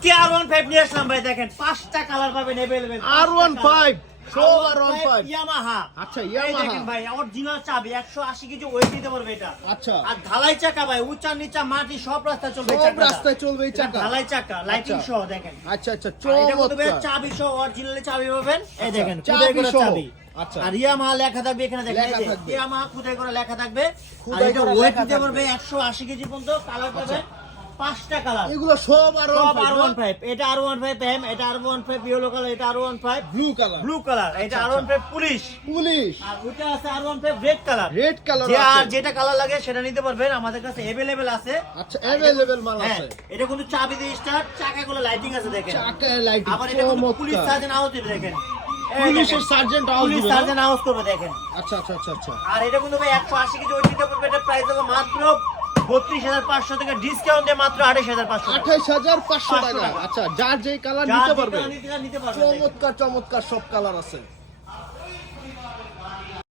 আজকে R15 নিয়ে আসলাম ভাই, দেখেন 5টা কালার পাবেন अवेलेबल। R15 সব R15 ইয়ামাহা। আচ্ছা এই ইয়ামাহা দেখেন ভাই, অরিজিনাল চাবি 180 কেজি ওয়েট দিতে পারবে এটা। আচ্ছা আর ঢালাই চাকা ভাই, উঁচা নিচা মাটি সব রাস্তায় চলবে সব চাকা। রাস্তায় চলবে এই চাকা ঢালাই চাকা, লাইটিং আচ্ছা। সহ দেখেন। আচ্ছা আচ্ছা আর এটা কত ভাই, চমৎকার চাবি সহ অরিজিনালি চাবি পাবেন। এই দেখেন চাবি খুদাই করা সহ। চাবি। আচ্ছা আর ইয়ামাহা লেখা থাকবে এখানে, দেখেন লেখা এই যে থাকবে। ইয়ামাহা খুদাই করা লেখা থাকবে। আর খোদাই এটা করা ওয়েট লেখা দিতে থাকবে। পারবে 180 কেজি পর্যন্ত। কালার পাবেন 5টা কালার। এগুলো সব সব R15 R15, এটা R15 এম, এটা R15 ইয়েলো কালার, এটা R15 blue colour blue colour, এটা R15 পুলিশ। পুলিশ আর ওটা আছে R15 red colour. Red colour যে আর আছে যেটা কালার লাগে সেটা নিতে পারবেন, আমাদের কাছে अवेलेबल আছে। আচ্ছা अवेलेबल মাল হ্যাঁ, আছে এটা কিন্তু চাবি দিয়ে স্টার্ট, চাকাগুলো লাইটিং আছে দেখেন। চাকায় লাইটিং আবার এটা কিন্তু পুলিশ চমৎকার সার্জেন্ট আউট দিবে দেখেন। এই পুলিশের দেখেন, সার্জেন্ট আউট পুলিশ দিবে না? সার্জেন্ট আউট করবে দেখেন। আচ্ছা আচ্ছা আচ্ছা আচ্ছা আর এটা কিন্তু ভাই 180 কেজি ওয়েট দিতে পারবে। এটা প্রাইস হবে মাত্র 32,500 থেকে, ডিসকাউন্ট দিয়ে মাত্র 28,500 টাকা। 28,500 টাকা টাকা। আচ্ছা যার যেই কালার যার নিতে যে পারবে কালার নিতে চান নিতে পারবেন দেখেন। চমৎকার চমৎকার সব কালার আছে